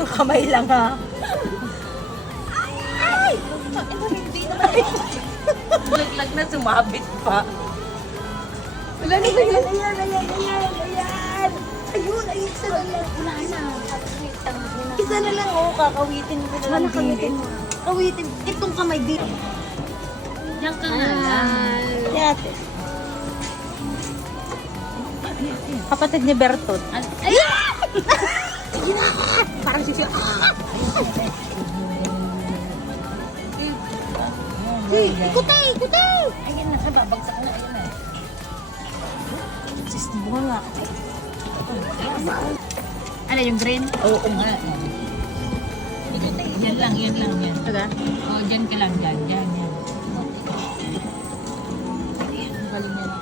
Isang kamay lang ha. Ay! Hindi na. Laglag na, sumabit pa. Wala na ba yun? Ayan. Ayun, isa na lang. Wala na. Isa na lang, oh, kakawitin mo na lang. Kawitin mo. Kawitin. Itong kamay dito. Diyan ka nga lang. Yate. Kapatid ni Bertot. Ay! Sige na! Parang sisi. Ikutay! Ikutay! Ayan na, babagsak na. Ayan na. Sis, bunga nga. Ano yung green? Oo nga. Ikutay. Yan lang, yan. Taga? Oh, dyan ka lang, dyan. Galing yan.